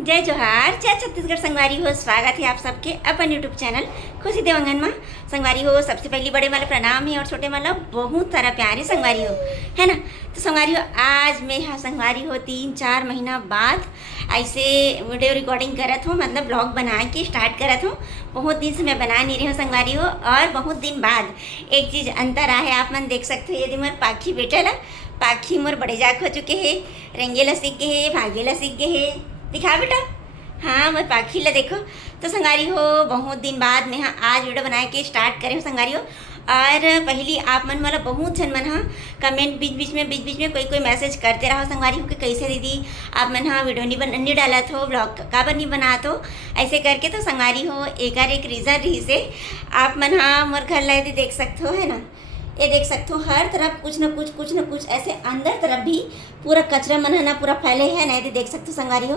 जय जोहार जय छत्तीसगढ़ संगवारी हो। स्वागत है आप सबके अपन यूट्यूब चैनल खुशी देवंगन में। संगवारी हो, सबसे पहली बड़े वाला प्रणाम है और छोटे वाला बहुत सारा प्यार है संगवारी हो, है ना। तो संगवारी हो, आज मैं यहाँ संगवारी हो 3-4 महीना बाद ऐसे वीडियो रिकॉर्डिंग करत हूँ, मतलब ब्लॉग बना के स्टार्ट करत हूँ। बहुत दिन से मैं बना नहीं रही हूँ संगवारी हो, और बहुत दिन बाद एक चीज़ अंतर है, आप मन देख सकते हो। यदि मोर पाखी बेटा ला पाखी मोर बड़े जाक हो चुके है, रंगेला सीख गए है, भागेला सीख गए है। दिखा बेटा, हाँ मैं पाखी ला देखो। तो संगारी हो, बहुत दिन बाद मैं हाँ आज वीडियो बना के स्टार्ट करे हूँ संगारी हो। और पहली आप मन वाला बहुत जन मन हाँ कमेंट बीच बीच में कोई मैसेज करते रहो संगवारी हो कि कैसे दीदी आप मन हाँ वीडियो नहीं डालत हो, ब्लॉग काबर नहीं बनात हो, ऐसे करके। तो संगवारी हो एक रीज़न रही से आप मन हाँ मोर घर लाए देख सकते हो, है ना। ये देख सकते हो हर तरफ कुछ न कुछ ऐसे अंदर तरफ भी पूरा कचरा मन है ना पूरा फैले है ना। ये देख सकते हो संगारी हो।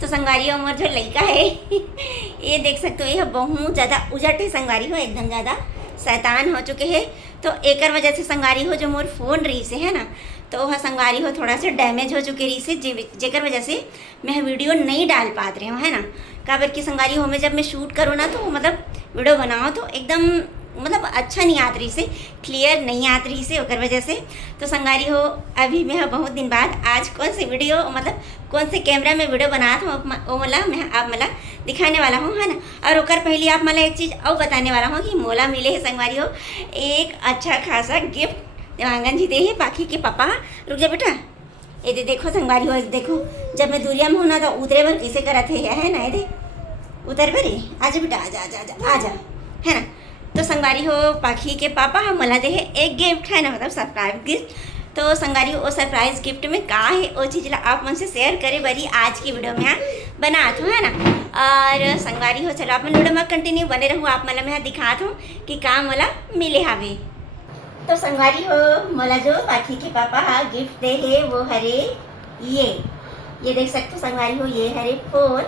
तो संगारी हो मोर जो लड़का है ये देख सकते हो, ये बहुत ज़्यादा उजट है संगारी हो, एकदम ज़्यादा शैतान हो चुके हैं। तो एक वजह से संगारी हो जो मोर फ़ोन रही से है ना, तो वह संगवारी हो थोड़ा सा डैमेज हो चुके रही से, जेकर वजह से मैं वीडियो नहीं डाल पात रही हूँ, है ना। काबर की संगवारी हो में जब मैं शूट करूँ ना तो मतलब वीडियो बनाओ तो एकदम मतलब अच्छा नहीं आत रही से, क्लियर नहीं आत रही से, ओकर वजह से। तो संगवारी हो अभी मैं बहुत दिन बाद आज कौन सी वीडियो मतलब कौन से कैमरा में वीडियो बनात हूँ वो मला मैं आप मला दिखाने वाला हूँ, है ना। और ओकर पहले आप मला एक चीज़ और बताने वाला हूँ कि मोला मिले है संगवारी हो एक अच्छा खासा गिफ्ट देवांगन जी दे है पाखी के पापा। रुक जा बेटा, ये देखो संगवारी हो, देखो जब मैं दूरिया में हूँ ना तो उतरे बर कैसे करत है ना। ये दे उतर बर आजा बेटा, आजा है ना। तो संगवारी हो पाखी के पापा हम मला दे है एक गिफ्ट, है ना, मतलब सरप्राइज गिफ्ट। तो संगवारी हो सरप्राइज गिफ्ट में का है वो चीज़ ला आप मन से शेयर करे बरी आज की वीडियो में बनात हूँ, है ना। और संगवारी हो चलो आप मन वीडियो में कंटिन्यू बने रहूँ, आप मला मैं दिखात हूँ कि का मला मिले हावे। तो संगवारी हो मला जो पाखी के पापा गिफ्ट दे है वो हरे ये देख सकते हो संगवारी हो, ये हरे फोन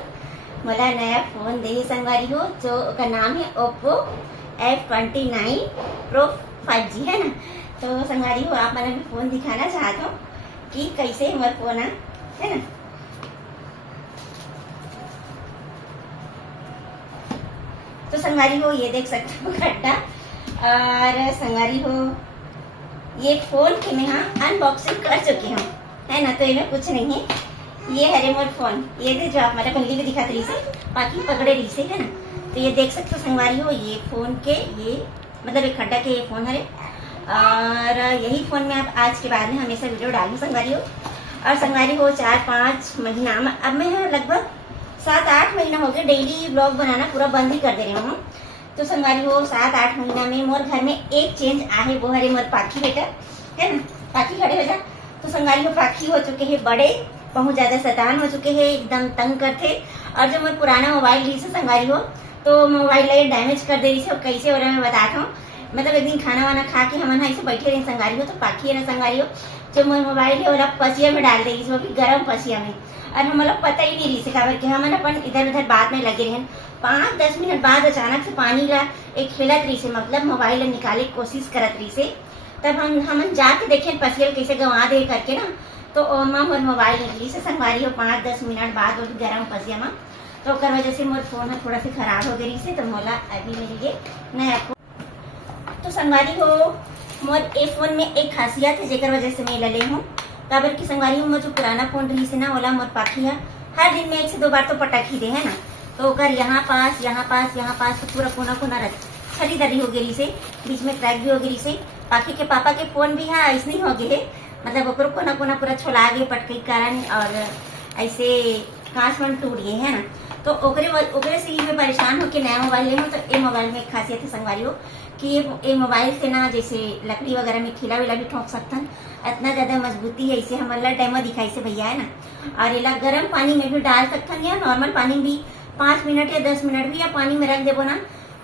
मला नया फ़ोन दे है संगवारी हो, जो का नाम है ओप्पो F29 Pro 5G, है ना। तो संगवारी हो आप मैंने फ़ोन दिखाना चाहता हूँ कि कैसे हमारा फ़ोन है ना। तो संगवारी हो ये देख सकते हो खड्डा, और संगवारी हो ये फ़ोन के मैं हाँ अनबॉक्सिंग कर चुकी हूँ, है ना। तो इनमें कुछ नहीं है, ये हरे मोर फ़ोन ये दे जो आप मेरा पहले भी दिखा रही से बाकी पकड़े रही से, है ना। तो ये देख सकते हो संगवारी हो ये फ़ोन के ये मतलब एक खड्डा के ये फ़ोन है, और यही फ़ोन में आप आज के बाद में हमेशा वीडियो डालूँ संगवारी हो। और संगवारी हो 4-5 महीना अब मैं लगभग 7-8 महीना हो गए डेली ब्लॉग बनाना पूरा बंद ही कर दे रही हूँ। तो संगवारी हो 7-8 महीना में मोर घर में एक चेंज आहे, वो हरे मोर पाखी बेटा, है ना। पाखी खड़े हो जा। तो संगवारी हो पाखी हो चुके हैं बड़े, बहुत ज़्यादा शैतान हो चुके हैं, एकदम तंग करते। और जो मोर पुराना मोबाइल रही से संगवारी हो तो मोबाइल ये डैमेज कर दे रही है, कैसे हो रहा है मैं बताता हूँ। मतलब एक दिन खाना वाना खा के हम ऐसे बैठे रहे संगवारी हो, तो पाखी है ना संगवारी हो जो मोबाइल है वो पसिया में डाल देगी, वो भी गर्म पसिया में। और हम लोग पता ही नहीं रही से खबर कि हम अपन इधर उधर बात में लगे रहे। 5-10 मिनट बाद अचानक से पानी ला एक खेलत रही से, मतलब मोबाइल निकाले कोशिश करत रही से। तब हम जाके देखे पसिया कैसे गंवा दे करके ना, तो मोर मोबाइल निकली से संगवारी हो 5-10 मिनट बाद वो भी गर्म पसिया में। तो कर वजह से मोर फोन थोड़ा सा खराब हो गई से, तो मोला अभी मेरे लिए नया फोन। तो संगवारी हो मोर ए फोन में एक खासियत है जेकर वजह से मैं ले ली हूँ। काबर की संगवारी हो मोर जो पुराना फोन रही से ना ओला मोर पाखी है हर दिन में 1 से 2 बार तो पटक ही दे, है ना। तो ओकर यहाँ पास तो पूरा कोना छड़ी दरी हो गई से, बीच में क्रैक भी हो गई से। पाखी के पापा के फोन भी है ऐसे नहीं हो गए, मतलब ओकर कोना पूरा छोला गए पटके कारण, और ऐसे कांच मन टूट गए, है ना। तो ओकरे से ही मैं परेशान होकर नया मोबाइल ले हूँ। तो ये मोबाइल में एक खासियत है संगवारी हो कि ये मोबाइल से ना जैसे लकड़ी वगैरह में खिला विला भी ठोक सकतन, इतना ज़्यादा मजबूती है इसे हमारा डेमो दिखाई से भैया, है ना। और ये गर्म पानी में भी डाल सकतन या नॉर्मल पानी भी 5 मिनट या 10 मिनट भी या पानी में रख देबो ना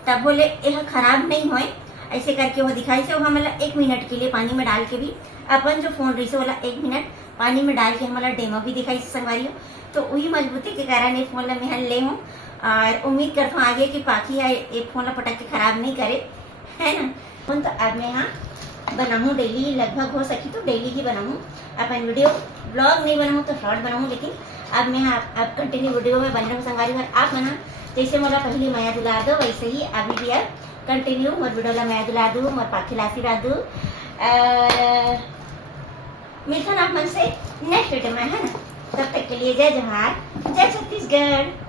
तब बोले यह खराब नहीं होए, ऐसे करके वो दिखाई से। वो हमारा 1 मिनट के लिए पानी में डाल के भी अपन जो फोन रही से बोला 1 मिनट पानी में डाल के हमारा डेमो भी दिखाई से संगवारी हो। तो वही मजबूती के कारण ये फोन ला मैं ले हूँ, और उम्मीद करता हूँ आगे कि पाखी है ये फोन ला पटक के खराब नहीं करे, है ना। फोन तो अब मैं यहाँ बनाऊँ डेली, लगभग हो सकी तो डेली ही बनाऊँ। अपन वीडियो ब्लॉग नहीं बनाऊँ तो शॉर्ट बनाऊँ, लेकिन अब मैं अब कंटिन्यू वीडियो में बन रहा हूँ संगवारी हो। आप मना जैसे मोला पहले माया दुला दो वैसे ही अभी भी अब कंटिन्यू मोर वीडियो ला माया दुला दू, मोर पाखिला आशीर्वाद दू। मिलथन आप मन से नेक्स्ट वीडियो में, है ना। तब तक के लिए जय जोहार, जय छत्तीसगढ़।